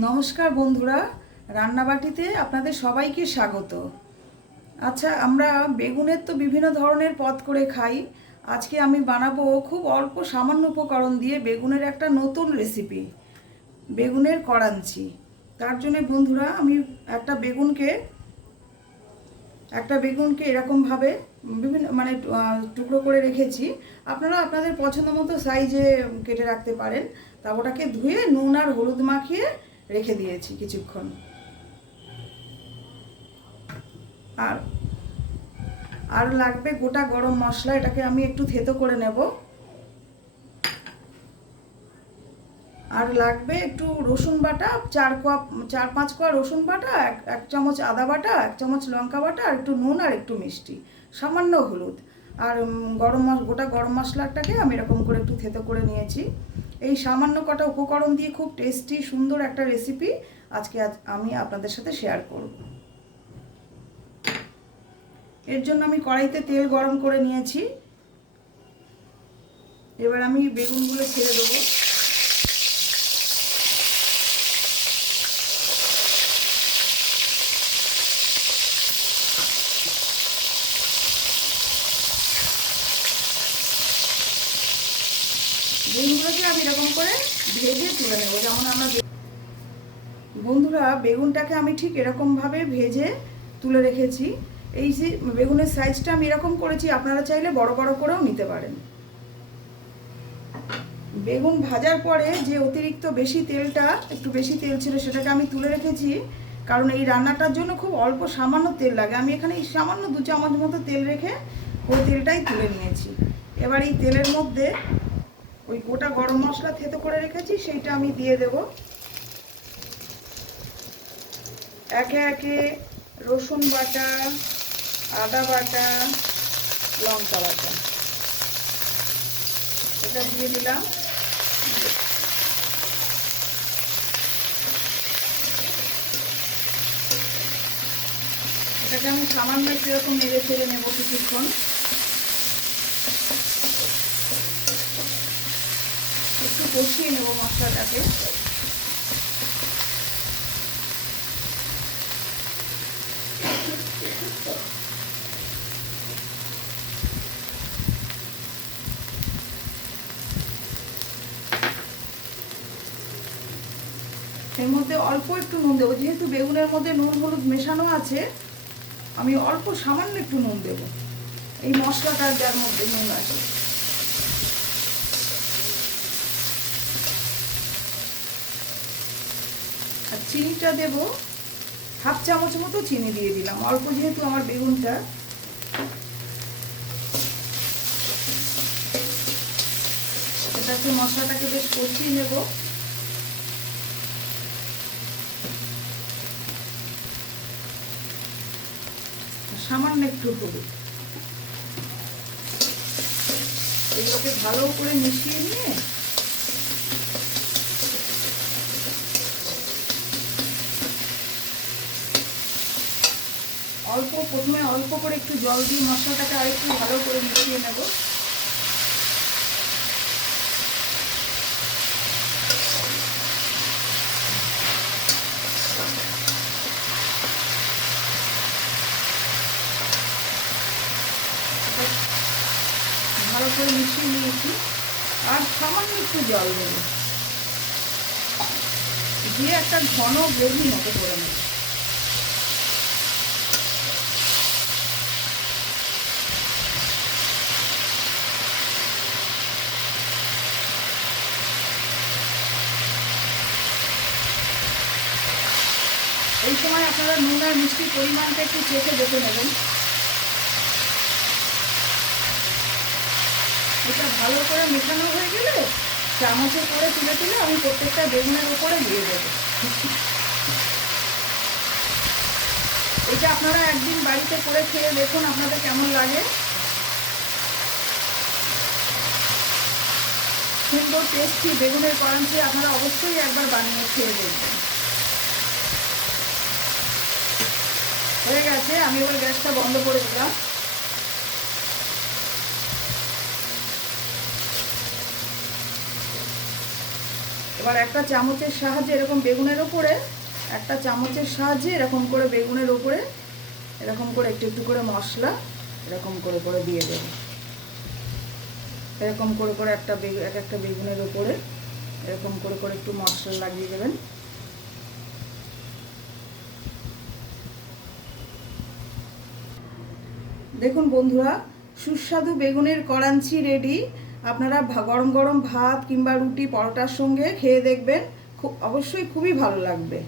নমস্কার বন্ধুরা, রান্নাবাটিতে আপনাদের সবাইকে স্বাগত। আচ্ছা, আমরা বেগুনের তো বিভিন্ন ধরনের পদ করে খাই। আজকে আমি বানাবো খুব অল্প সামান্য উপকরণ দিয়ে বেগুনের একটা নতুন রেসিপি, বেগুনের কড়াঞ্চি। তার জন্য বন্ধুরা আমি একটা বেগুনকে এরকমভাবে বিভিন্ন টুকরো করে রেখেছি। আপনারা আপনাদের পছন্দ মতো সাইজে কেটে রাখতে পারেন। তা ওটাকে ধুয়ে নুন আর হলুদ মাখিয়ে রেখে দিয়েছি কিছুক্ষণ। আর আর লাগবে গোটা গরম মশলা, এটাকে আমি একটু থেতো করে নেব। আর লাগবে একটু রসুন বাটা, 4-5 কোয়া রসুন বাটা, এক চামচ আদা বাটা, 1 চামচ লঙ্কা বাটা, আর একটু নুন আর একটু মিষ্টি, সামান্য হলুদ। আর গোটা গরম মশলাটাকে আমি এরকম করে একটু থেতো করে নিয়েছি। এই সামান্য কটা উপকরণ দিয়ে খুব টেস্টি সুন্দর একটা রেসিপি আজকে আমি আপনাদের সাথে শেয়ার করব। এর জন্য আমি কড়াইতে তেল গরম করে নিয়েছি। এবার আমি বেগুনগুলো ছেড়ে দেবো। বেগুনগুলোকে আমি এরকম করে ভেজে তুলে নেবো। যেমন আমরা বন্ধুরা, বেগুনটাকে আমি ঠিক এরকমভাবে ভেজে তুলে রেখেছি। এই যে বেগুনের সাইজটা আমি এরকম করেছি, আপনারা চাইলে বড় বড় করেও নিতে পারেন। বেগুন ভাজার পরে যে অতিরিক্ত একটু বেশি তেল ছিল, সেটাকে আমি তুলে রেখেছি। কারণ এই রান্নাটার জন্য খুব অল্প সামান্য তেল লাগে। আমি এখানে এই সামান্য 2 চামচ মতো তেল রেখে ওই তেলটাই তুলে নিয়েছি। এবার এই তেলের মধ্যে ওই গোটা গরম মশলা থেতো করে রেখেছি, সেইটা আমি দিয়ে দেব। একে একে রসুন বাটা, আদা বাটা, লঙ্কা বাটা এটা দিয়ে দিলাম। এটাকে আমি সামান্য একটু এরকম নেড়ে ফেলে নেবো কিছুক্ষণ। একটু কষিয়ে নেব মশলাটাকে। এর মধ্যে অল্প একটু নুন দেবো, যেহেতু বেগুনের মধ্যে নুন হলুদ মেশানো আছে। আমি অল্প সামান্য একটু নুন দেবো, এই মশলাটার যার মধ্যে নুন আছে। আর চিনিটা দেব, 1/2 চামচ মতো চিনি দিয়ে দিলাম, অল্প যেহেতু আমার বেগুনটা। এটাকে মশলাটাকে বেশ কষিয়ে নেব। সামান্য একটু হলুদ, এগুলোকে ভালো করে মিশিয়ে নিয়ে প্রথমে অল্প করে একটু জল দিয়ে মশলাটাকে আরেকটু ভালো করে মিশিয়ে নেব। ভালো করে মিশিয়ে নিয়েছি। আর সামান্য একটু জল দেব, দিয়ে একটা ঘন গ্রেভি মতো করে নেব। এই সময় আপনারা নুন আর মিষ্টির পরিমাণটা একটু চেখে দেখে নেবেন। এটা ভালো করে মেশানো হয়ে গেলে চামচে করে তুলে তুলে আমি প্রত্যেকটা বেগুনের উপরে দিয়ে দেবো। এটা আপনারা একদিন বাড়িতে করে খেয়ে দেখুন আপনাদের কেমন লাগে। সুন্দর টেস্টি বেগুনের কড়াঞ্চি আপনারা অবশ্যই একবার বানিয়ে খেয়ে দেখবেন। হয়ে গেছে, আমি এবার গ্যাসটা বন্ধ করে দিলাম। এবার একটা চামচের সাহায্যে এরকম বেগুনের ওপরে একটা চামচের সাহায্যে এরকম করে বেগুনের ওপরে এরকম করে একটু একটু করে মশলা এরকম করে করে দিয়ে দেবো। এরকম করে করে এক একটা বেগুনের ওপরে এরকম করে করে একটু মশলা লাগিয়ে দেবেন। দেখুন বন্ধুরা, সুস্বাদু বেগুনের কড়াঞ্চি রেডি। আপনারা গরম গরম ভাত কিংবা রুটি পরোটার সঙ্গে খেয়ে দেখবেন, অবশ্যই খুবই ভালো লাগবে।